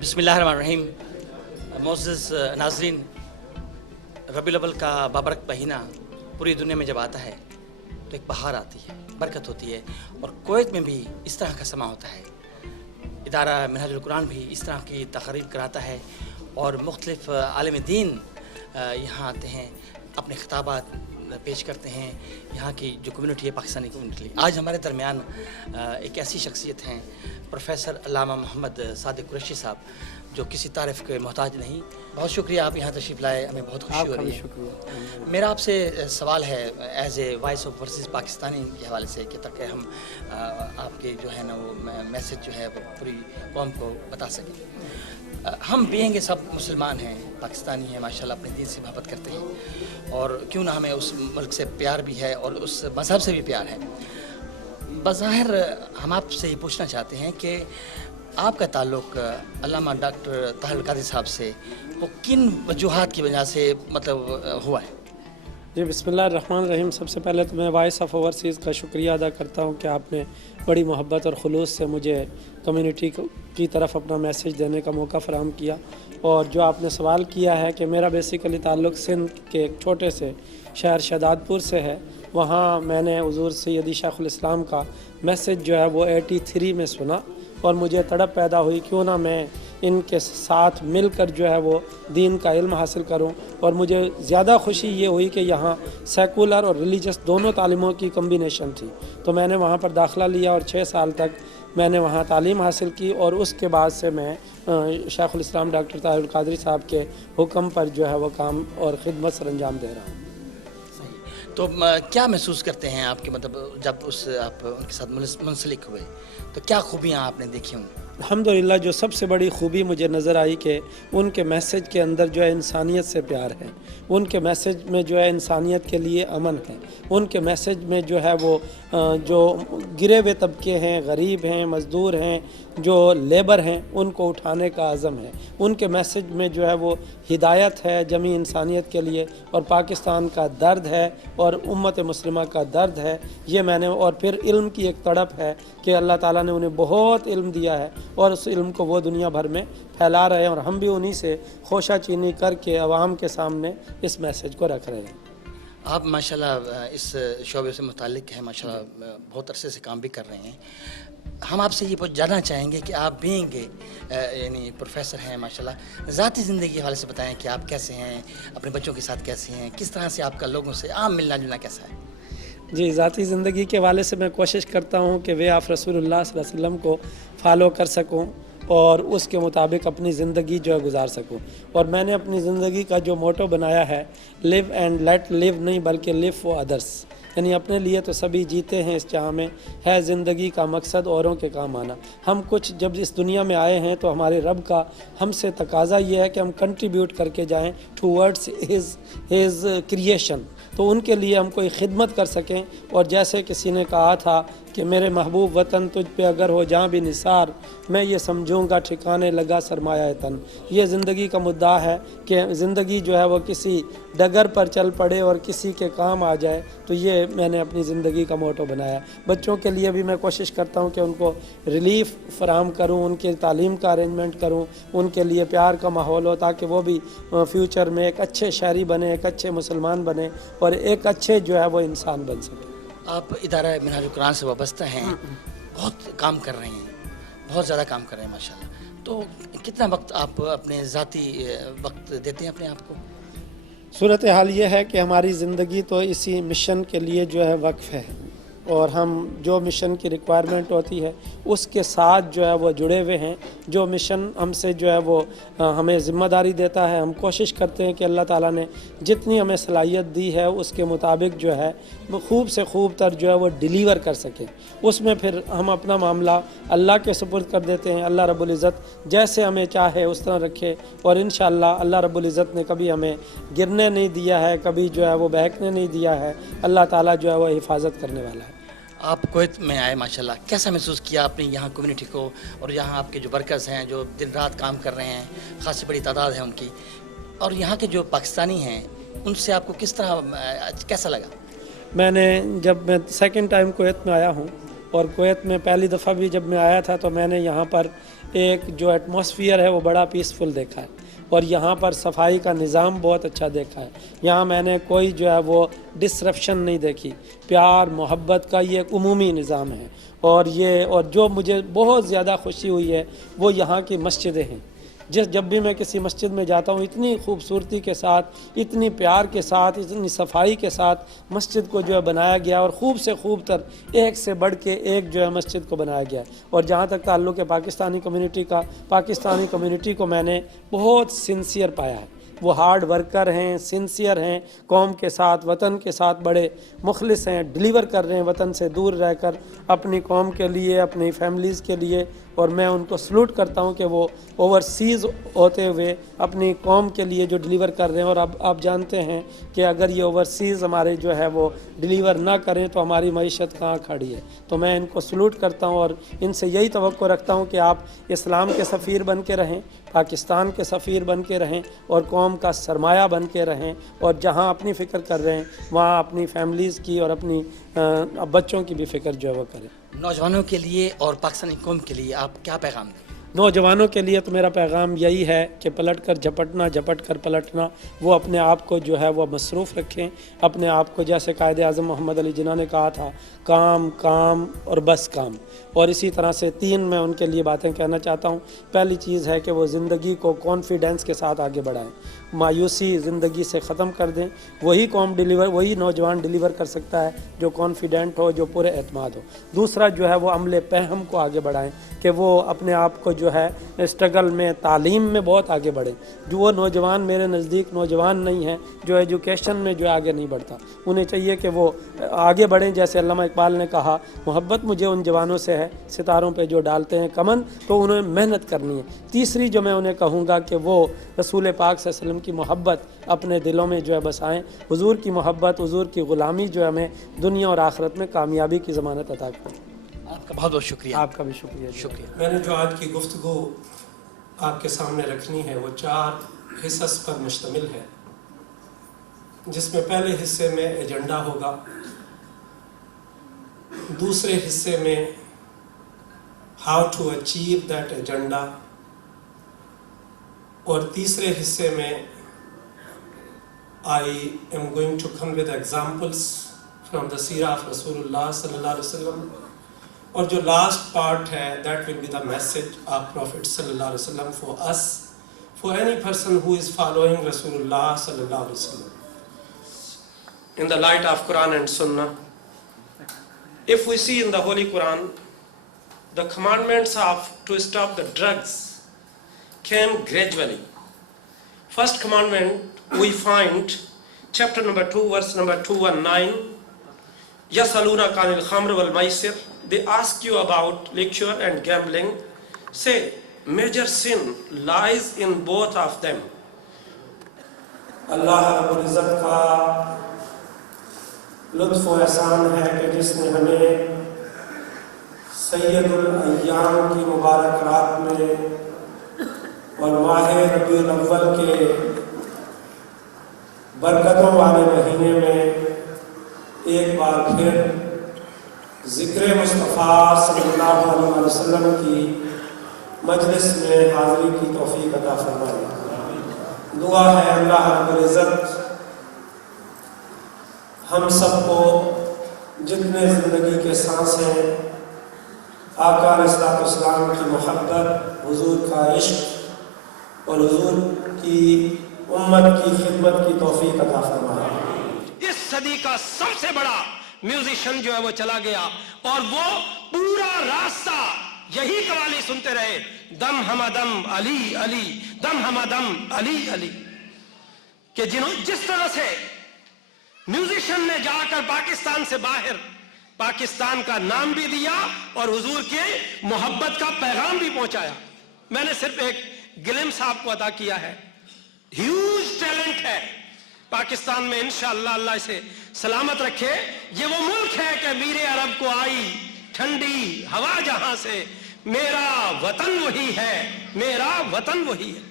بسم اللہ الرحمن الرحیم. معزز ناظرین، ربیع الاول کا بابرک مہینہ پوری دنیا میں جب آتا ہے تو ایک بہار آتی ہے، برکت ہوتی ہے، اور کویت میں بھی اس طرح کا سماں ہوتا ہے. ادارہ منہاج القرآن بھی اس طرح کی تقریب کراتا ہے اور مختلف عالم دین یہاں آتے ہیں، اپنے خطابات پیش کرتے ہیں. یہاں کی جو کمیونٹی ہے، پاکستانی کمیونٹی. آج ہمارے درمیان ایک ایسی شخصیت ہیں، پروفیسر علامہ محمد صادق قریشی صاحب، جو کسی تعریف کے محتاج نہیں. بہت شکریہ آپ یہاں تشریف لائے، ہمیں بہت خوشی ہو رہی ہے. میرا آپ سے سوال ہے as a voice of overseas Pakistani کے حوالے سے، کہ تاکہ ہم آپ کے جو ہے نا وہ میسج جو ہے وہ پوری قوم کو بتا سکیں. ہم بینگ سب مسلمان ہیں، پاکستانی ہیں، ماشاءاللہ اپنے دین سے محبت کرتے ہیں، اور کیوں نہ ہمیں اس ملک سے پیار بھی ہے اور اس مذہب سے بھی پیار ہے. بظاہر ہم آپ سے یہ پوچھنا چاہتے ہیں کہ آپ کا تعلق علامہ ڈاکٹر طاہر القادری صاحب سے وہ کن وجوہات کی وجہ سے مطلب ہوا ہے؟ جی بسم اللہ الرحمن الرحیم. سب سے پہلے تو میں وائس آف اوورسیز کا شکریہ ادا کرتا ہوں کہ آپ نے بڑی محبت اور خلوص سے مجھے کمیونٹی کی طرف اپنا میسیج دینے کا موقع فراہم کیا. اور جو آپ نے سوال کیا ہے کہ میرا بیسیکلی تعلق سندھ کے ایک چھوٹے سے شہر شہداد پور سے ہے. وہاں میں نے حضور سیدی شیخ الاسلام کا میسیج جو ہے وہ 83 میں سنا، اور مجھے تڑپ پیدا ہوئی کیوں نہ میں ان کے ساتھ مل کر جو ہے وہ دین کا علم حاصل کروں. اور مجھے زیادہ خوشی یہ ہوئی کہ یہاں سیکولر اور ریلیجس دونوں تعلیموں کی کمبینیشن تھی. تو میں نے وہاں پر داخلہ لیا اور 6 سال تک میں نے وہاں تعلیم حاصل کی، اور اس کے بعد سے میں شیخ الاسلام ڈاکٹر طاہر القادری صاحب کے حکم پر جو ہے وہ کام اور خدمت سر انجام دے رہا ہوں. تو کیا محسوس کرتے ہیں آپ کے مطلب جب آپ ان کے ساتھ منسلک ہوئے تو کیا خوبیاں آپ نے دیکھی ہوں؟ الحمدللہ جو سب سے بڑی خوبی مجھے نظر آئی کہ ان کے میسیج کے اندر جو ہے انسانیت سے پیار ہے، ان کے میسیج میں جو ہے انسانیت کے لیے امن ہے، ان کے میسیج میں جو ہے وہ جو گرے ہوئے طبقے ہیں، غریب ہیں، مزدور ہیں، جو لیبر ہیں، ان کو اٹھانے کا عزم ہے. ان کے میسیج میں جو ہے وہ ہدایت ہے جمی انسانیت کے لیے، اور پاکستان کا درد ہے اور امت مسلمہ کا درد ہے. یہ میں نے، اور پھر علم کی ایک تڑپ ہے کہ اللہ تعالیٰ نے انہیں بہت علم دیا ہے اور اس علم کو وہ دنیا بھر میں پھیلا رہے ہیں، اور ہم بھی انہی سے خوشہ چینی کر کے عوام کے سامنے اس میسیج کو رکھ رہے ہیں. آپ ماشاءاللہ اس شعبے سے متعلق ہیں، ماشاءاللہ بہت عرصے سے کام بھی کر رہے ہیں. ہم آپ سے یہ جاننا چاہیں گے کہ آپ بینگ یعنی پروفیسر ہیں، ماشاءاللہ ذاتی زندگی کے حوالے سے بتائیں کہ آپ کیسے ہیں، اپنے بچوں کے ساتھ کیسے ہیں، کس طرح سے آپ کا لوگوں سے عام ملنا جلنا کیسا ہے؟ جی ذاتی زندگی کے حوالے سے میں کوشش کرتا ہوں کہ وے آف رسول اللہ صلی اللہ علیہ وسلم کو فالو کر سکوں اور اس کے مطابق اپنی زندگی جو ہے گزار سکوں. اور میں نے اپنی زندگی کا جو موٹو بنایا ہے، لیو اینڈ لیٹ لیو نہیں بلکہ لیو فار ادرس، یعنی اپنے لیے تو سبھی جیتے ہیں اس جہاں میں، ہے زندگی کا مقصد اوروں کے کام آنا. ہم کچھ جب اس دنیا میں آئے ہیں تو ہمارے رب کا ہم سے تقاضا یہ ہے کہ ہم کنٹریبیوٹ کر کے جائیں ٹوورڈس ہز کریشن، تو ان کے لیے ہم کوئی خدمت کر سکیں. اور جیسے کسی نے کہا تھا کہ میرے محبوب وطن تجھ پہ اگر ہو جہاں بھی نثار، میں یہ سمجھوں گا ٹھکانے لگا سرمایہ تن. یہ زندگی کا مدعا ہے کہ زندگی جو ہے وہ کسی ڈگر پر چل پڑے اور کسی کے کام آ جائے. تو یہ میں نے اپنی زندگی کا موٹو بنایا. بچوں کے لیے بھی میں کوشش کرتا ہوں کہ ان کو ریلیف فراہم کروں، ان کی تعلیم کا ارینجمنٹ کروں، ان کے لیے پیار کا ماحول ہو تاکہ وہ بھی فیوچر میں ایک اچھے شہری بنے، ایک اچھے مسلمان بنے اور ایک اچھے جو ہے وہ انسان بن سکے. آپ ادارہ منہاج القرآن سے وابستہ ہیں، بہت کام کر رہے ہیں، بہت زیادہ کام کر رہے ہیں ماشاءاللہ. تو کتنا وقت آپ اپنے ذاتی وقت دیتے ہیں اپنے آپ کو؟ صورتحال یہ ہے کہ ہماری زندگی تو اسی مشن کے لیے جو ہے وقف ہے، اور ہم جو مشن کی ریکوائرمنٹ ہوتی ہے اس کے ساتھ جو ہے وہ جڑے ہوئے ہیں. جو مشن ہم سے جو ہے وہ ہمیں ذمہ داری دیتا ہے، ہم کوشش کرتے ہیں کہ اللہ تعالیٰ نے جتنی ہمیں صلاحیت دی ہے اس کے مطابق جو ہے وہ خوب سے خوب تر جو ہے وہ ڈیلیور کر سکیں. اس میں پھر ہم اپنا معاملہ اللہ کے سپرد کر دیتے ہیں. اللہ رب العزت جیسے ہمیں چاہے اس طرح رکھے، اور انشاءاللہ اللہ رب العزت نے کبھی ہمیں گرنے نہیں دیا ہے، کبھی جو ہے وہ بہکنے نہیں دیا ہے. اللہ تعالیٰ جو ہے وہ حفاظت کرنے والا ہے. آپ کویت میں آئے ماشاءاللہ، کیسا محسوس کیا آپ نے یہاں کمیونٹی کو، اور یہاں آپ کے جو ورکرز ہیں جو دن رات کام کر رہے ہیں، خاصی بڑی تعداد ہے ان کی، اور یہاں کے جو پاکستانی ہیں ان سے آپ کو کس طرح کیسا لگا؟ میں نے جب میں سیکنڈ ٹائم کویت میں آیا ہوں، اور کویت میں پہلی دفعہ بھی جب میں آیا تھا تو میں نے یہاں پر ایک جو ایٹماسفیئر ہے وہ بڑا پیسفل دیکھا ہے، اور یہاں پر صفائی کا نظام بہت اچھا دیکھا ہے. یہاں میں نے کوئی جو ہے وہ ڈسرپشن نہیں دیکھی. پیار محبت کا یہ ایک عمومی نظام ہے. اور جو مجھے بہت زیادہ خوشی ہوئی ہے وہ یہاں کی مسجدیں ہیں. جب بھی میں کسی مسجد میں جاتا ہوں اتنی خوبصورتی کے ساتھ، اتنی پیار کے ساتھ، اتنی صفائی کے ساتھ مسجد کو جو ہے بنایا گیا، اور خوب سے خوب تر ایک سے بڑھ کے ایک جو ہے مسجد کو بنایا گیا ہے. اور جہاں تک تعلق ہے پاکستانی کمیونٹی کو میں نے بہت سنسیئر پایا ہے. وہ ہارڈ ورکر ہیں، سنسیئر ہیں، قوم کے ساتھ وطن کے ساتھ بڑے مخلص ہیں، ڈیلیور کر رہے ہیں وطن سے دور رہ کر اپنی قوم کے لیے، اپنی فیملیز کے لیے. اور میں ان کو سلوٹ کرتا ہوں کہ وہ اوورسیز ہوتے ہوئے اپنی قوم کے لیے جو ڈیلیور کر رہے ہیں. اور اب آپ جانتے ہیں کہ اگر یہ اوورسیز ہمارے جو ہے وہ ڈیلیور نہ کریں تو ہماری معیشت کہاں کھڑی ہے. تو میں ان کو سلوٹ کرتا ہوں اور ان سے یہی توقع رکھتا ہوں کہ آپ اسلام کے سفیر بن کے رہیں، پاکستان کے سفیر بن کے رہیں، اور قوم کا سرمایہ بن کے رہیں. اور جہاں اپنی فکر کر رہے ہیں وہاں اپنی فیملیز کی اور اپنی بچوں کی بھی فکر جو ہے وہ کریں. نوجوانوں کے لیے اور پاکستانی قوم کے لیے آپ کیا پیغام دیں؟ نوجوانوں کے لیے تو میرا پیغام یہی ہے کہ پلٹ کر جھپٹنا، جھپٹ کر پلٹنا. وہ اپنے آپ کو جو ہے وہ مصروف رکھیں، اپنے آپ کو جیسے قائد اعظم محمد علی جناح نے کہا تھا، کام کام اور بس کام. اور اسی طرح سے 3 میں ان کے لیے باتیں کہنا چاہتا ہوں. پہلی چیز ہے کہ وہ زندگی کو کانفیڈنس کے ساتھ آگے بڑھائیں، مایوسی زندگی سے ختم کر دیں. وہی نوجوان ڈیلیور کر سکتا ہے جو کانفیڈنٹ ہو، جو پورے اعتماد ہو. دوسرا جو ہے وہ عمل پہم کو آگے بڑھائیں کہ وہ اپنے آپ کو جو ہے اسٹرگل میں، تعلیم میں بہت آگے بڑھیں. جو وہ نوجوان میرے نزدیک نوجوان نہیں ہیں جو ایجوکیشن میں جو آگے نہیں بڑھتا. انہیں چاہیے کہ وہ آگے بڑھیں. جیسے علامہ اقبال نے کہا، محبت مجھے ان جوانوں سے ہے ستاروں پہ جو ڈالتے ہیں کمن، تو انہیں محنت کرنی ہے. تیسری جو میں انہیں کہوں گا کہ وہ رسول پاک صلی اللہ علیہ وسلم کی محبت اپنے دلوں میں جو ہے بسائیں. حضور کی محبت، حضور کی غلامی جو ہے ہمیں دنیا اور آخرت میں کامیابی کی ضمانت عطا کرے. آپ کا بہت بہت شکریہ. آپ کا بھی شکریہ. شکریہ. میں نے جو آج کی گفتگو آپ کے سامنے رکھنی ہے وہ 4 حصص پر مشتمل ہے، جس میں پہلے حصے میں ایجنڈا ہوگا، دوسرے حصے میں how to achieve that agenda, اور تیسرے حصے میں I am going to come with examples from the seerah of Rasulullah sallallahu alaihi wasallam. اور جو لاسٹ پارٹ ہے that will be the message of Prophet sallallahu alaihi wasallam for us, for any person who is following Rasulullah sallallahu alaihi wasallam. In the light of Quran and Sunnah, if we see in the Holy Quran, the commandments to stop the drugs came gradually. First commandment we find chapter number 2 verse number 219, yasaluna kanil khamr wal maisir. They ask you about liquor and gambling. Say, major sin lies in both of them. اللہ رب العزت کا لطف و احسان ہے کہ جس نے ہمیں سید الایام کی مبارک رات میں اور ماہ ربیع الاول کے برکتوں والے مہینے میں ایک بار پھر ذکر مصطفیٰ صلی اللہ علیہ وسلم کی مجلس میں حاضری کی توفیق عطا فرمائے. دعا ہے اللہ رب العزت ہم سب کو جتنے زندگی کے سانس ہیں آقا علیہ الصلوۃ والسلام کی محبت، حضور کا عشق اور حضور کی امت کی خدمت کی توفیق عطا فرمائے. اس صدی کا سب سے بڑا میوزیشن جو ہے وہ چلا گیا اور وہ پورا راستہ یہی قوالی سنتے رہے، دم ہما دم علی علی، دم ہما دم علی علی. کہ جس طرح سے میوزیشن نے جا کر پاکستان سے باہر پاکستان کا نام بھی دیا اور حضور کے محبت کا پیغام بھی پہنچایا. میں نے صرف ایک گلمس آپ کو عطا کیا ہے. ہیوج ٹیلنٹ ہے پاکستان میں، انشاءاللہ اللہ اسے سلامت رکھے. یہ وہ ملک ہے کہ میر عرب کو آئی ٹھنڈی ہوا جہاں سے، میرا وطن وہی ہے، میرا وطن وہی ہے.